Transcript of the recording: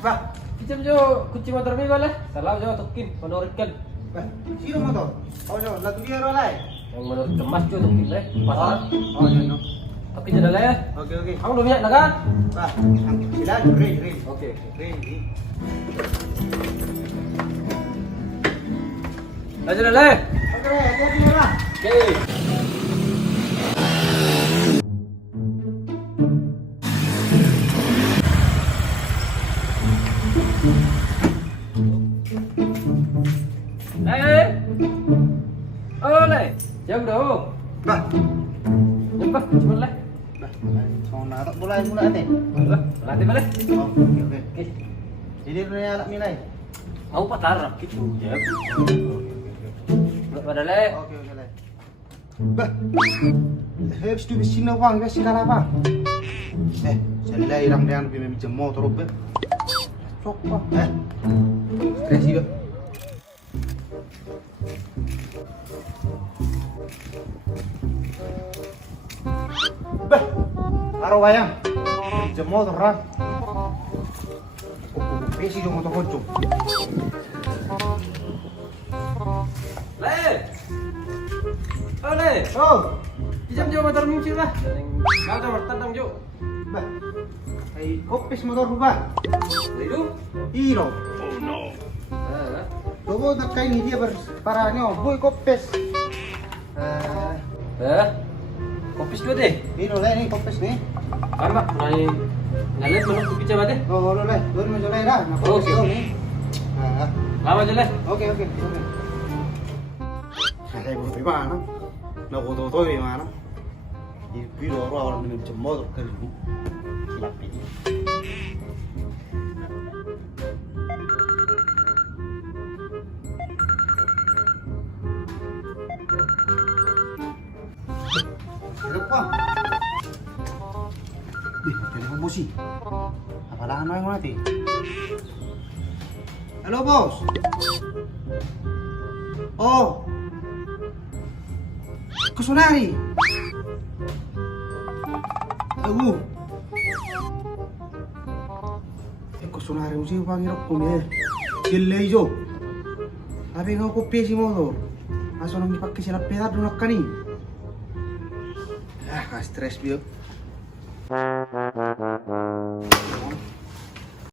Bah, pinjam jo kunci motor mi boleh? Salah jo tokin menorikkan. Bah, sino mo to? Oh, no, laturiero lai. Yang menurut kemas jo tokin leh. Pasal. Oh, no. Tokin je lah ya. Oke. Kamu udah minyak naga? Bah, sila, Ray. Oke. Ray. Aja dah leh. Oke, hati-hati ya, lah. Oke. Oleh, jauh dah. Bah, Nampak, cuma lah. bah, mau naruh mulai ate. Latih balik. Oh, oke. Oke. Jadi lu ya alak milai. Aku patar gitu. Ya. Pada leh. Oke, lai. Bah, habis tu bisina wang guys segala apa? Salai orang dia lebih minjem motor be. Sok pak. Stres juga. Bah, karo wayang. Minjem motor lah. Besi dong motor kocok. Leh. Oleh. Oh, Pinjam jo motor muncul lah. Kau dah bertandang jo. bah. Ay, kopis motor ba? Itu? Iro. Ah. Lobo nak kain dia para nyo, boy kopis. Kopis dua deh. Iro lah ni kopis ni. Apa? Nai ngalet mana ku pinjam ada? Oh, lo lah. Lo mo jolay dah. Oke. ni. Lama je leh. Oke. Ay, buti mana? Nakutotoy mana? Ibiro orang minum motor kali ni. Lapi. Lupa. Telepon bosi. Apalahan mo yung natin? Halo, bos. Oh. Kusunari. Agu. Kusunari mo siya pangirap ko niya. Silay jo. Sabi nga ko pesi mo to. Aso nang ipagkisirap pera doon kani. Ka-stress biyo.